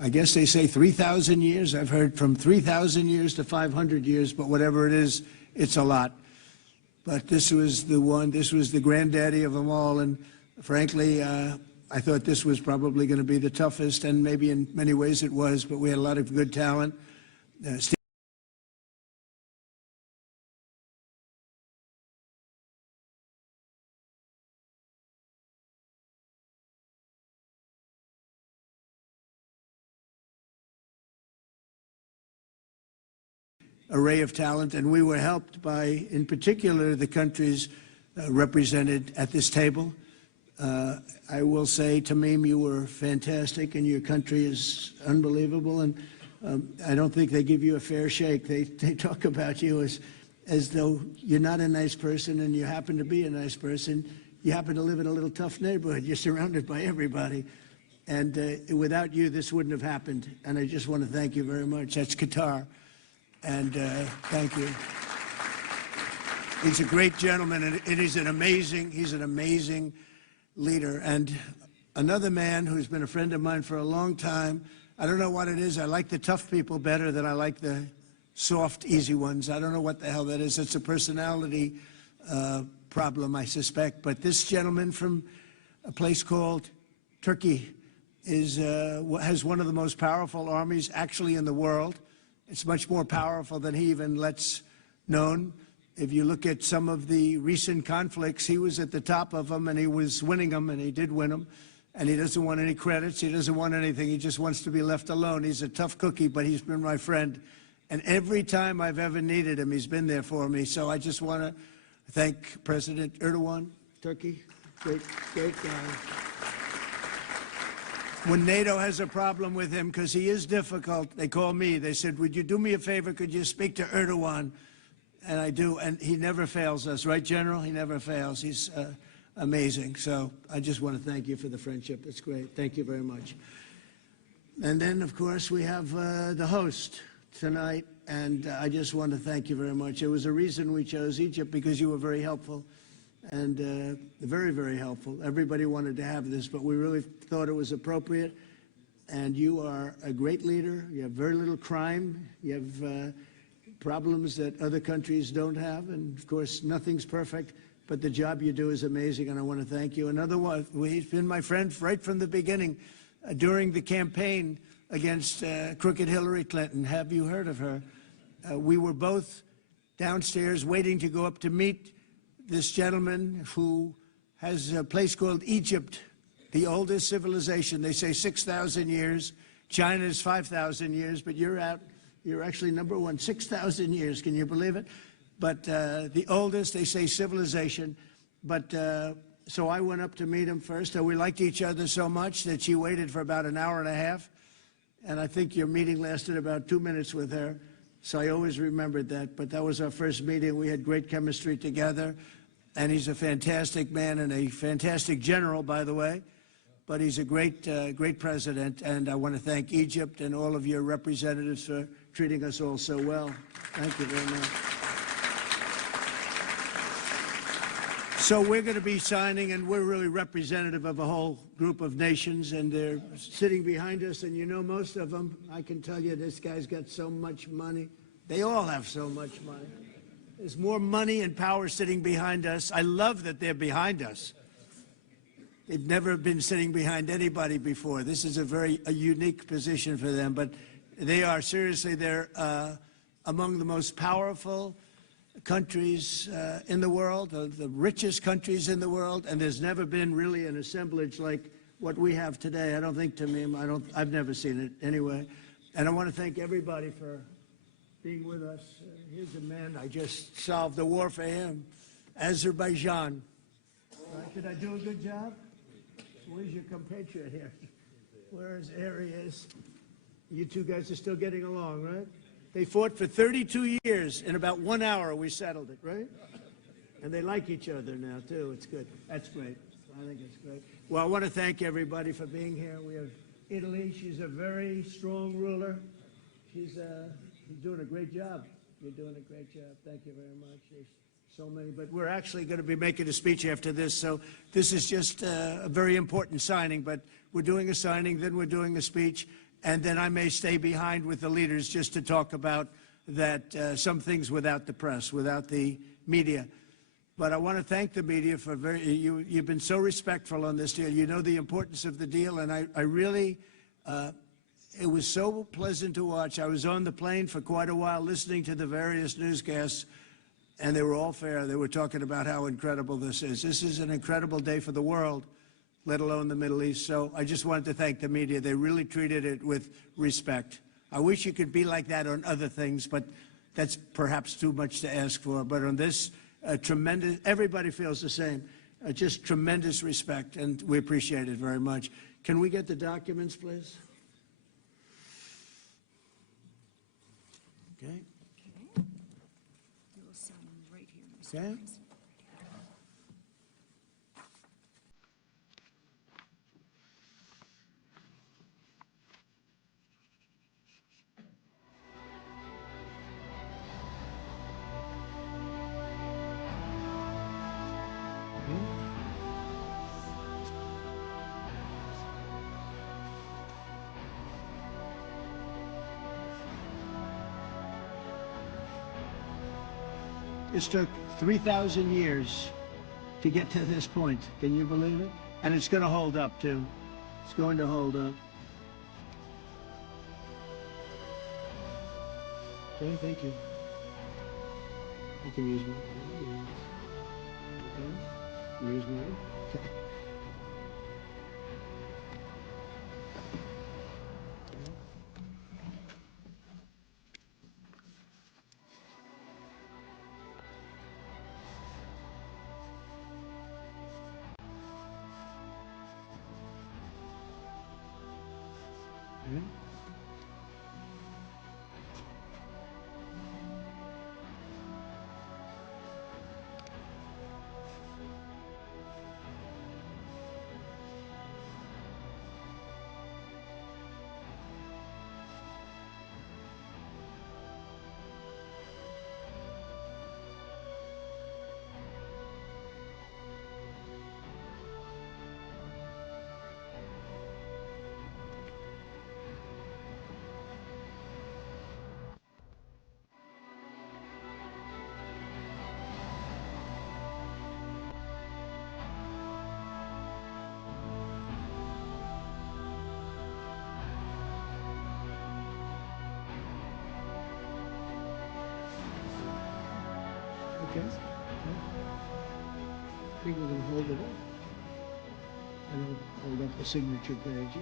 I guess they say 3,000 years. I've heard from 3,000 years to 500 years, but whatever it is, it's a lot. But this was the one, this was the granddaddy of them all, and frankly, I thought this was probably going to be the toughest, and maybe in many ways it was, but we had a lot of good talent. Array of talent, and we were helped by, in particular, the countries represented at this table. I will say, Tamim, you were fantastic, and your country is unbelievable, and I don't think they give you a fair shake. They talk about you as though you're not a nice person, and you happen to be a nice person. You happen to live in a little tough neighborhood. You're surrounded by everybody, and without you, this wouldn't have happened, and I just want to thank you very much. That's Qatar. And thank you. He's a great gentleman, and he's an amazing leader. And another man who's been a friend of mine for a long time. I don't know what it is. I like the tough people better than I like the soft, easy ones. I don't know what the hell that is. It's a personality problem, I suspect. But this gentleman from a place called Turkey has one of the most powerful armies actually in the world. It's much more powerful than he even lets known. If you look at some of the recent conflicts, he was at the top of them, and he was winning them, and he did win them. And he doesn't want any credits. He doesn't want anything. He just wants to be left alone. He's a tough cookie, but he's been my friend. And every time I've ever needed him, he's been there for me. So I just want to thank President Erdogan, Turkey. Great guy. When NATO has a problem with him, because he is difficult, they call me. They said, would you do me a favor? Could you speak to Erdogan? And I do, and he never fails us. Right, General? He never fails. He's amazing. So I just want to thank you for the friendship. It's great. Thank you very much. And then, of course, we have the host tonight, and I just want to thank you very much. There was a reason we chose Egypt, because you were very helpful. And very, very helpful. Everybody wanted to have this, but we really thought it was appropriate. And you are a great leader. You have very little crime. You have problems that other countries don't have. And, of course, nothing's perfect, but the job you do is amazing, and I want to thank you. Another one, he's been my friend right from the beginning. During the campaign against crooked Hillary Clinton, have you heard of her? We were both downstairs waiting to go up to meet this gentleman who has a place called Egypt, the oldest civilization. They say 6,000 years. China's 5,000 years, but you're actually number one, 6,000 years. Can you believe it? But the oldest, they say, civilization. But so I went up to meet him first. We liked each other so much that she waited for about an hour and a half. And I think your meeting lasted about 2 minutes with her. So I always remembered that. But that was our first meeting. We had great chemistry together. And he's a fantastic man and a fantastic general, by the way. But he's a great president. And I want to thank Egypt and all of your representatives for treating us all so well. Thank you very much. So we're going to be signing, and we're really representative of a whole group of nations, and they're sitting behind us. And you know, most of them, I can tell you, this guy's got so much money. They all have so much money. There's more money and power sitting behind us. I love that they're behind us. They've never been sitting behind anybody before. This is a unique position for them, but they are seriously, they're among the most powerful countries in the world, the richest countries in the world, and there's never been really an assemblage like what we have today. I don't think, Tamim, I've never seen it anyway. And I want to thank everybody for being with us. Here's a man, I just solved the war for him. Azerbaijan. Did I do a good job? Where's your compatriot here? There he is. You two guys are still getting along, right? They fought for 32 years. In about 1 hour, we settled it, right? And they like each other now, too. It's good. That's great. I think it's great. Well, I want to thank everybody for being here. We have Italy. She's a very strong ruler. She's doing a great job. You're doing a great job. Thank you very much. So many, but we're actually going to be making a speech after this, so this is just a very important signing, but we're doing a signing, then we're doing a speech, and then I may stay behind with the leaders just to talk about that some things without the press, without the media. But I want to thank the media for you've been so respectful on this deal. You know the importance of the deal, and I really, it was so pleasant to watch. I was on the plane for quite a while listening to the various newscasts, and they were all fair. They were talking about how incredible this is. This is an incredible day for the world, let alone the Middle East. So I just wanted to thank the media. They really treated it with respect. I wish you could be like that on other things, but that's perhaps too much to ask for. But on this, tremendous, everybody feels the same. Just tremendous respect, and we appreciate it very much. Can we get the documents, please? Okay. Okay. This took 3,000 years to get to this point. Can you believe it? And it's going to hold up, too. It's going to hold up. Okay, thank you. You can use mine. Okay. Use mine. Okay. Okay. I think we're going to hold it up. And I'll hold up the signature page.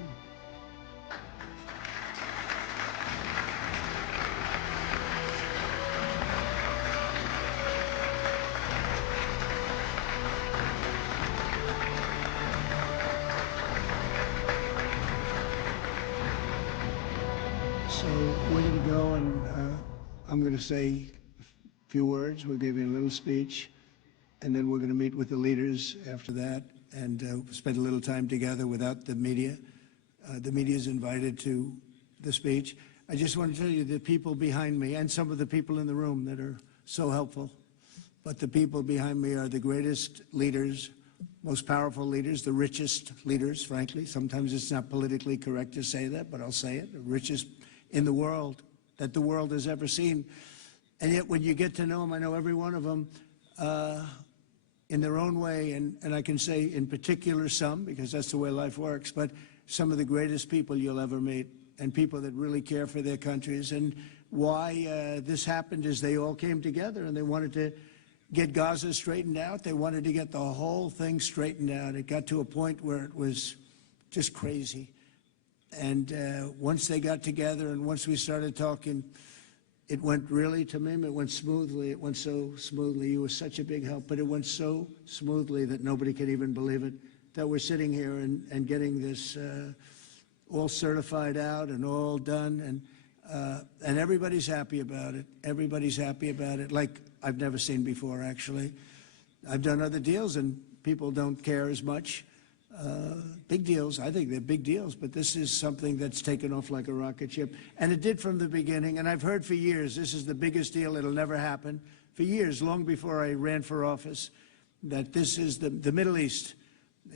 So we're going to go, and I'm going to say a few words. We'll give you a little speech, and then we're going to meet with the leaders after that and spend a little time together without the media. The media is invited to the speech. I just want to tell you the people behind me and some of the people in the room that are so helpful, but the people behind me are the greatest leaders, most powerful leaders, the richest leaders, frankly. Sometimes it's not politically correct to say that, but I'll say it, the richest in the world that the world has ever seen. And yet when you get to know them, I know every one of them in their own way, and I can say in particular some, because that's the way life works, but some of the greatest people you'll ever meet, and people that really care for their countries. And why this happened is they all came together and they wanted to get Gaza straightened out. They wanted to get the whole thing straightened out. It got to a point where it was just crazy. And once they got together and once we started talking, it went really, Tamim, it went smoothly. It went so smoothly. You were such a big help, but it went so smoothly that nobody can even believe it, that we're sitting here and getting this all certified out and all done. And everybody's happy about it. Everybody's happy about it, like I've never seen before, actually. I've done other deals, and people don't care as much. Big deals, I think they're big deals, but this is something that's taken off like a rocket ship. And it did from the beginning, and I've heard for years, this is the biggest deal, it'll never happen. for years, long before I ran for office, that this is the Middle East.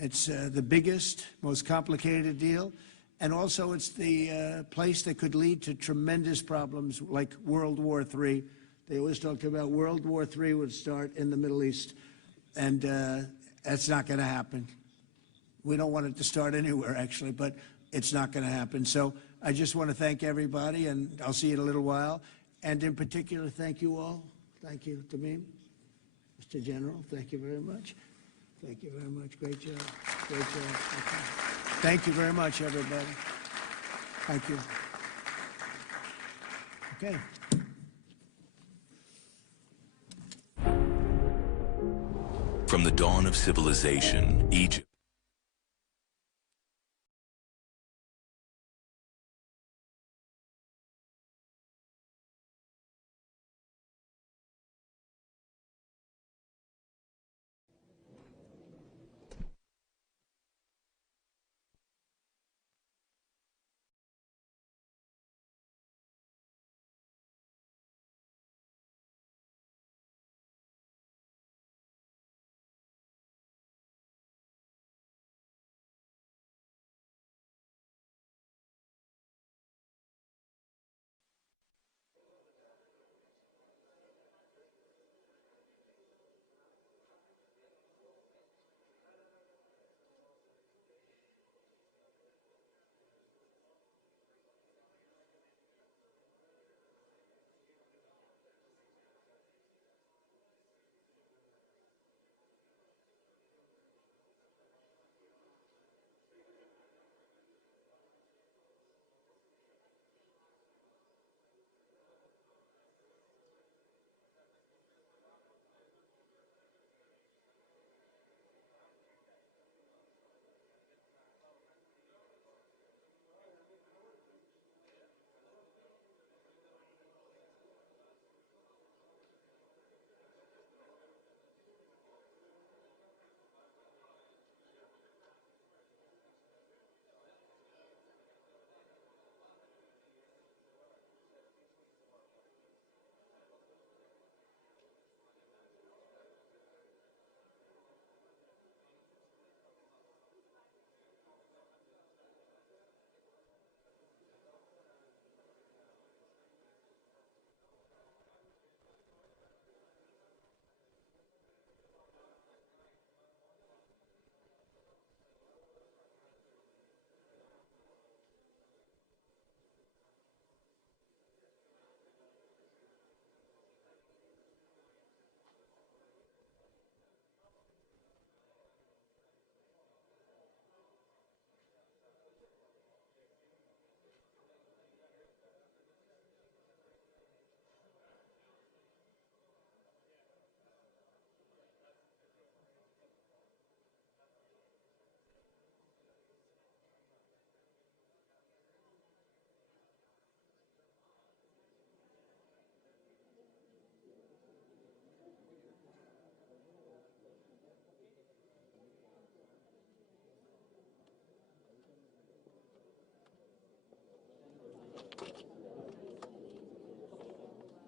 It's the biggest, most complicated deal, and also it's the place that could lead to tremendous problems like World War III. They always talked about World War III would start in the Middle East, and that's not going to happen. We don't want it to start anywhere, actually, but it's not going to happen. So I just want to thank everybody, and I'll see you in a little while. And in particular, thank you all. Thank you, Tamim. Mr. General, thank you very much. Thank you very much. Great job. Great job. Thank you very much, everybody. Thank you. Okay. From the dawn of civilization, Egypt